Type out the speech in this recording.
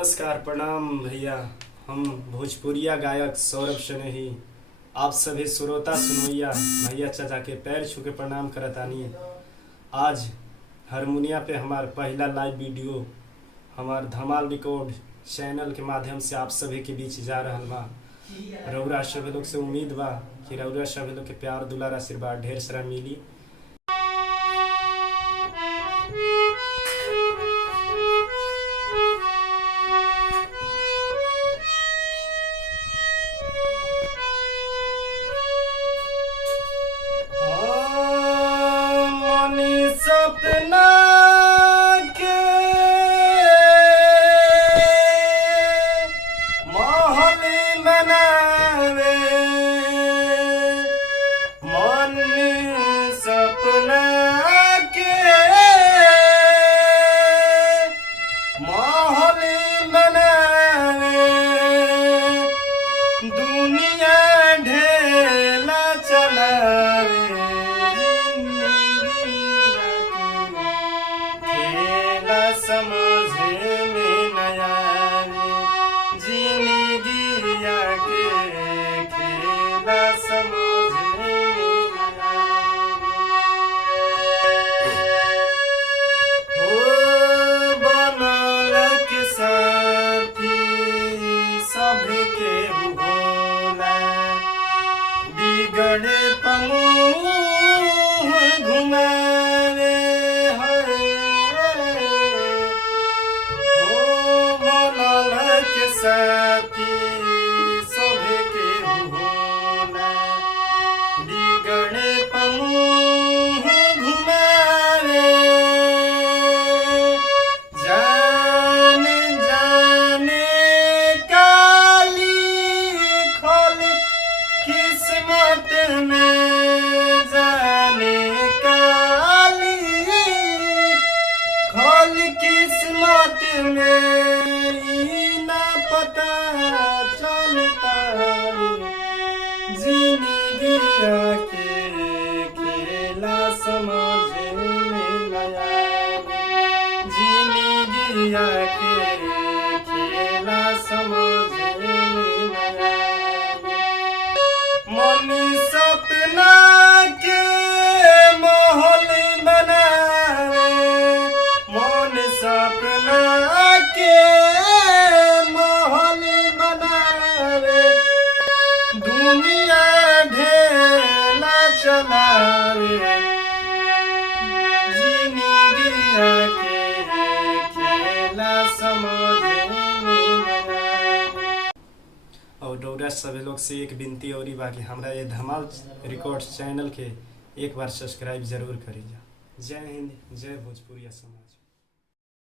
नमस्कार प्रणाम भैया। हम भोजपुरिया गायक सौरभ स्नेही आप सभी श्रोता सुनोइया भैया चाचा के पैर छू के प्रणाम करतानी। आज हारमोनिया पे हमार पहला लाइव वीडियो हमार धमाल रिकॉर्ड चैनल के माध्यम से आप सभी के बीच जा रहल बा। रउरा सभी लोग से उम्मीद बा कि रउरा सभी लोग के प्यार दुलार आशीर्वाद ढेर सारा मिली। सपना के महल बनावे मन सपना के महल बनावे दुनिया ढेला चलावे समझे में नया जिंदगिया के खेला समझे में हो बनल के साथी सबके भूला बिगड़े पमुँह घुमावे साथी सबके भूला बिगड़े पमुँह घुमावे जाने जाने काली खोल किस्मत में जाने काली खोल किस्मत में पता चलता जिंदगिया के खेला समझ में नया जिंदगिया के खेला समझ में नया मन सपना के महल बनावे मन सपना के दुनिया ढेला चलावे जिंदगिया के खेला समझ और डोरा सभी लोग से एक विनती और बाकी हमारा ये धमाल रिकॉर्ड चैनल के एक बार सब्सक्राइब जरूर करिए। जय हिंद, जय भोजपुरिया समाज।